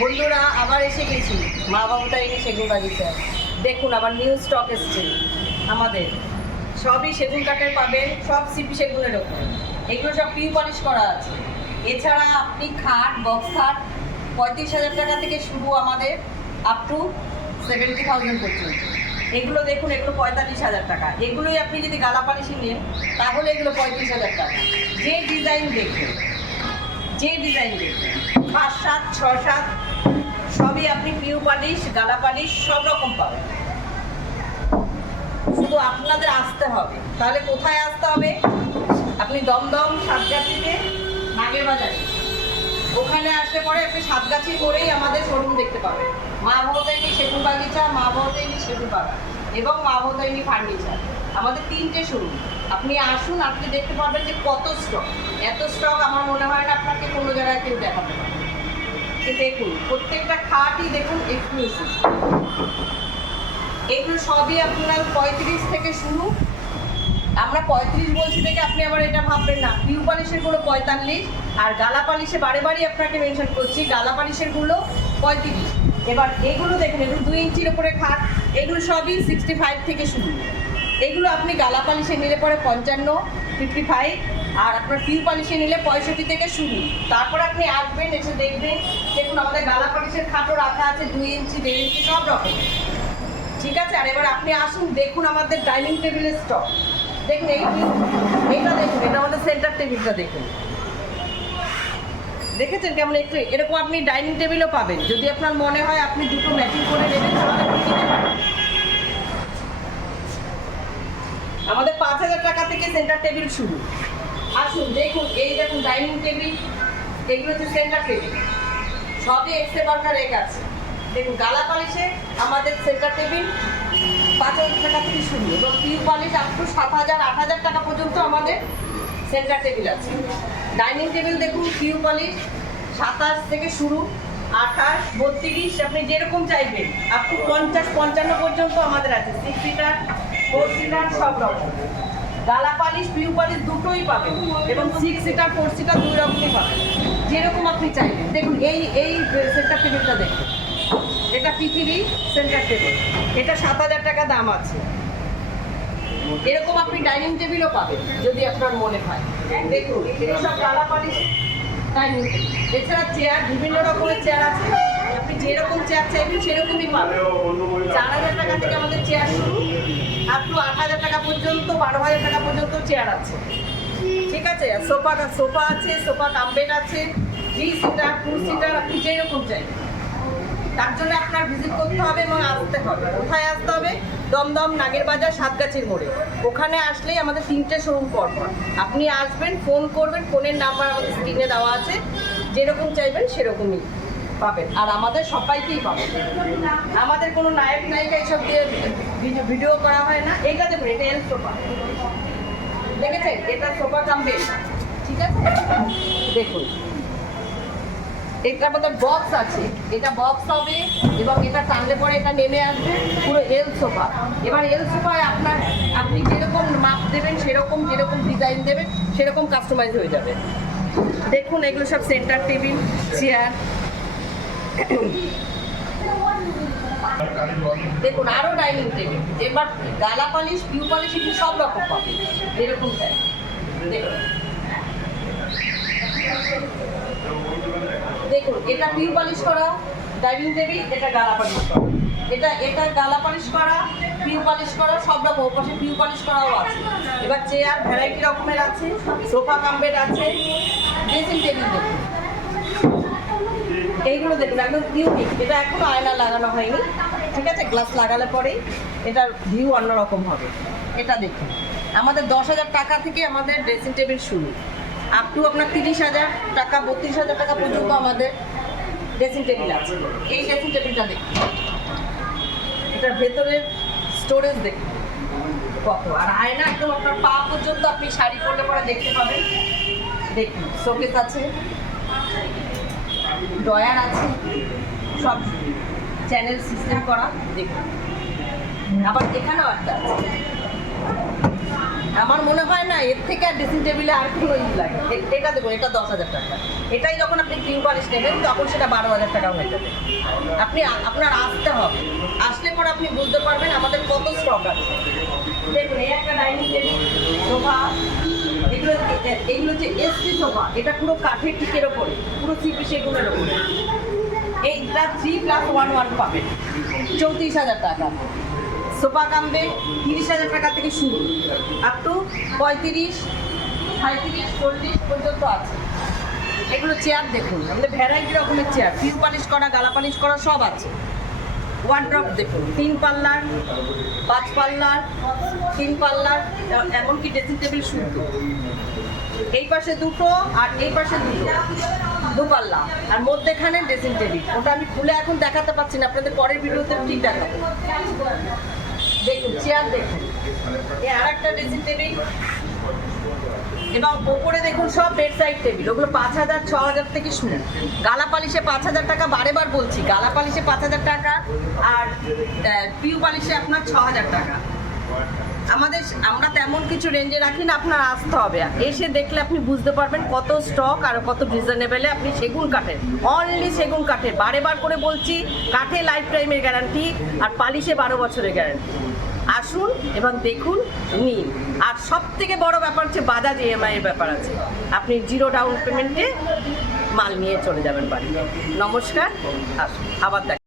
বন্ধুরা, আবার এসে গেছি। মা বাবুটাইনি সেগুন বাগিচা দেখুন, আবার নিউ স্টক এসছে আমাদের। সবই সেগুন কাঠের পাবেন সব সিপি সেগুনের ওপর। এগুলো সব পিউ পলিশ করা আছে। এছাড়া আপনি খাট বক্স খাট, পঁয়ত্রিশ হাজার টাকা থেকে শুরু আমাদের আপ টু সেভেন্টি থাউজেন্ড পর্যন্ত। এগুলো দেখুন, এগুলো পঁয়তাল্লিশ হাজার টাকা। এগুলোই আপনি যদি গালা পালিশি নেন, তাহলে এগুলো পঁয়ত্রিশ হাজার টাকা। যে ডিজাইন দেখবেন, যে ডিজাইন দেখবেন, পাঁচ সাত, ছয় সাত সবই আপনি পিউ পালিশ, গালা পালিশ, সব রকম পাবেন। শুধু আপনাদের আসতে হবে। তাহলে কোথায় আসতে হবে? আপনি দমদম, সাতগাছিতে নাগের বাজারে ওখানে আসলে পরে আপনি সাতগাছি করেই আমাদের শোরুম দেখতে পাবেন। মা ভবতাইনি সেতু বাগিচা, মা ভবতাইনি সেতু বাগান এবং মা ভবতাইনি ফার্নিচার আমাদের তিনটে শোরুম আপনি আসুন, আপনি দেখতে পাবেন যে কত স্টক এত স্টক আমার মনে হয় না আপনাকে কোনো জায়গায় কেউ দেখাতে পারবে। দেখুন, প্রত্যেকটা খাটই দেখুন এক্সক্লুসিভ এগুলো সবই আপনার পঁয়ত্রিশ থেকে শুরু। আমরা পঁয়ত্রিশ বলছি থেকে আপনি আবার এটা ভাববেন না। পিউ পালিশেরগুলো পঁয়তাল্লিশ, আর গালা পালিশে বারে বারে আপনাকে মেনশন করছি, গালা পালিশেরগুলো পঁয়ত্রিশ। এবার এগুলো দেখুন, এগুলো দুই ইঞ্চির ওপরে খাট, এগুলো সবই সিক্সটি ফাইভ থেকে শুরু। এগুলো আপনি গালা পালিশে নিলে পরে পঞ্চান্ন ফিফটি ফাইভ আর আপনার পিউ পালিশে নিলে পঁয়ষট্টি থেকে শুরু। তারপর আপনি আসবেন, এসে দেখবেন, দেখুন আমাদের গালা পালিশের খাটও রাখা আছে, দুই ইঞ্চি, দেড় ইঞ্চি, সব রকম। ঠিক আছে? আর এবার আপনি আসুন, দেখুন আমাদের ডাইনিং টেবিলের স্টক দেখুন, এই এইটা দেখুন, এটা আমাদের সেন্টার টেবিলটা দেখুন। দেখেছেন কেমন একটু? এরকম আপনি ডাইনিং টেবিলও পাবেন। যদি আপনার মনে হয় আপনি দুটো ম্যাচিং করে নেবেন আমাদের পাঁচ হাজার টাকা থেকে সেন্টার টেবিল শুরু। আসুন, দেখুন, এই দেখুন ডাইনিং টেবিল এগুলো হচ্ছে সেন্টার টেবিল সবই এক্সে বার্গার এক আছে। দেখুন, গালা পালিশে আমাদের সেন্টার টেবিল পাঁচ হাজার টাকা থেকে শুরু, এবং পিউ পালিশ আপ টু সাত হাজার, আট হাজার টাকা পর্যন্ত আমাদের সেন্টার টেবিল আছে। ডাইনিং টেবিল দেখুন পিউ পালিশ সাতাশ থেকে শুরু, আঠাশ, বত্রিশ, আপনি যেরকম চাইবেন আপ টু পঞ্চাশ, পঞ্চান্ন পর্যন্ত আমাদের আছে। সিক্স সিটার ফোর সিটার সব রকম। গালা পালিশ পিউ পালিশ দুটোই পাবেন এবং সিক্স সিটার ফোর সিটার দুই রকমই পাবেন। যেরকম আপনি চাইবেন। দেখুন, এই এই সেন্টার টেবিলটা দেখুন। এটা পৃথিবী সেন্টার টেবিল এটা সাত হাজার টাকা দাম আছে। এরকম আপনি ডাইনিং টেবিলও পাবেন, যদি আপনার মনে হয়। দেখুন এসব গালা পালিশ ডাইনিং টেবিল এছাড়া চেয়ার বিভিন্ন রকমের চেয়ার আছে। আপনি যেরকম চেয়ার চাইবেন সেরকমই পাবেন। চার হাজার টাকা থেকে আমাদের চেয়ার শুরু আপ টু আট হাজার টাকা পর্যন্ত বারো হাজার টাকা পর্যন্ত চেয়ার আছে। ঠিক আছে? সোফা সোফা আছে সোফা কাম্বেট আছে থ্রি সিটার টু সিটার আপনি যেরকম চাইবেন। তার জন্য আপনার ভিজিট করতে হবে এবং আসতে হবে। কোথায় আসতে হবে? দমদম নাগের বাজার সাতগাছির মোড়ে। ওখানে আসলেই আমাদের তিনটে শোরুম পর আপনি আসবেন ফোন করবেন ফোনের নাম্বার আমাদের স্ক্রিনে দেওয়া আছে। যেরকম চাইবেন সেরকমই। পাবেন। আর আমাদের সবাইকেই পাবেন। আমাদের কোনো নায়ক, নায়িকা এইসব দিয়ে ভিডিও- করা হয় না। এটা দেখুন, এটা এল সোফা দেখেছেন? এটা সোফা কাম্বেল ঠিক আছে? দেখুন। এটার মধ্যে বক্স আছে। এটা বক্স হবে এবং এটা টানলে পরে এটা নেমে আসবে। পুরো এল সোফা এবার এল সোফায় আপনার, আপনি যেরকম মাপ দেবেন, সেরকম, যেরকম ডিজাইন দেবেন, সেরকম কাস্টমাইজ হয়ে যাবে। দেখুন, এগুলো সব সেন্টার টেবিল চেয়ার দেখুন আরও ডাইনিং টেবিল এবার গালা পালিশ পিউ পালিশ এগুলো সব রকম পাবে। এরকম দেখুন। এটা পিউ পালিশ করা ডাইনিং টেবিল এটা গালা পালিশ করা। এটা এটা গালা পালিশ করা পিউ পালিশ করা, সব রকম। পাশে পিউ পালিশ করাও আছে। এবার চেয়ার ভ্যারাইটি রকমের আছে সোফা কাম্বের আছে ড্রেসিং টেবিল দেখুন এইগুলো দেখুন, একদম ইউনিক এটা এখনও আয়না লাগানো হয়নি, ঠিক আছে? গ্লাস লাগালে পরেই এটার ভিউ অন্যরকম হবে। এটা দেখুন। আমাদের দশ হাজার টাকা থেকে আমাদের ড্রেসিং টেবিল শুরু। আপ টু আপনার তিরিশ হাজার টাকা, বত্রিশ হাজার টাকা পর্যন্ত আমাদের ড্রেসিং টেবিল আছে। এই ড্রেসিং টেবিলটা দেখুন। এটার ভেতরের স্টোরেজ দেখুন। কত। আর আয়না একদম আপনার পা পর্যন্ত আপনি শাড়ি পরলে পরে দেখতে পাবেন। দেখুন শোকেস আছে। ড্রয়ার আছে সব চ্যানেল সিস্টেম করা দেখুন। আবার এখানেও একটা আছে। আমার মনে হয় না, এর থেকে আর ড্রেসিং টেবিলে আর কোনো ই লাগে। এটা দেখুন এটা দশ হাজার টাকা। এটাই যখন আপনি কিউ পালিশ নেবেন, তখন সেটা বারো হাজার টাকা হয়ে যাবে। আপনি আপনার আসতে হবে। আসলে পর আপনি বুঝতে পারবেন আমাদের কত স্টক আছে। দেখুন, এই একটা ডাইনিং টেবিল সোফা, এগুলো এগুলো হচ্ছে এসপি সোফা, এটা পুরো কাঠের টিকের ওপরে, পুরো সিপি সেগুলোর ওপরে। এইটা থ্রি প্লাস ওয়ান ওয়ান পাবেন। চৌত্রিশ হাজার টাকা। সোফা কামবে তিরিশ হাজার টাকা থেকে শুরু। আপ টু পঁয়ত্রিশ সাঁত্রিশ চল্লিশ পর্যন্ত আছে। এগুলো চেয়ার দেখুন। আমাদের ভ্যারাইটি রকমের চেয়ার ফিউ পালিশ করা, গালা পালিশ করা সব আছে। ওয়ার্ড্রপ দেখুন। তিন পাল্লার পাঁচ পাল্লার তিন পাল্লার এমনকি ড্রেসিং টেবিল শুদ্ধ। এই পাশে দুটো আর এই পাশে দুটো। দু পাল্লা। আর মধ্যেখানে ড্রেসিং টেবিল ওটা আমি খুলে এখন দেখাতে পাচ্ছি না। আপনাদের পরের ভিডিওতে ঠিক দেখাবো। দেখুন চেয়ার দেখুন। এই আর একটা ড্রেসিং টেবিল এবং ওপরে দেখুন সব বেড সাইড টেবিল ওগুলো পাঁচ হাজার, ছ হাজার থেকে শুরু গালা পালিশে পাঁচ হাজার টাকা বারে বার বলছি গালা পালিশে পাঁচ হাজার টাকা আর পিউ পালিশে আপনার ছ হাজার টাকা। আমাদের আমরা তেমন কিছু রেঞ্জে রাখি না, আপনার আসতে হবে। এসে দেখলে আপনি বুঝতে পারবেন কত স্টক আর কত রিজনেবেলে আপনি সেগুন কাঠের। অনলি সেগুন কাঠের। বারে বার করে বলছি, কাঠে লাইফ টাইমের গ্যারান্টি আর পালিশে বারো বছরের গ্যারান্টি আসুন এবং দেখুন নিন আর সব থেকে বড় ব্যাপার হচ্ছে বাজাজ ইএমআই এর ব্যাপার আছে। আপনি জিরো ডাউন পেমেন্টে মাল নিয়ে চলে যাবেন বাড়ি নমস্কার, আসুন। আবার দেখ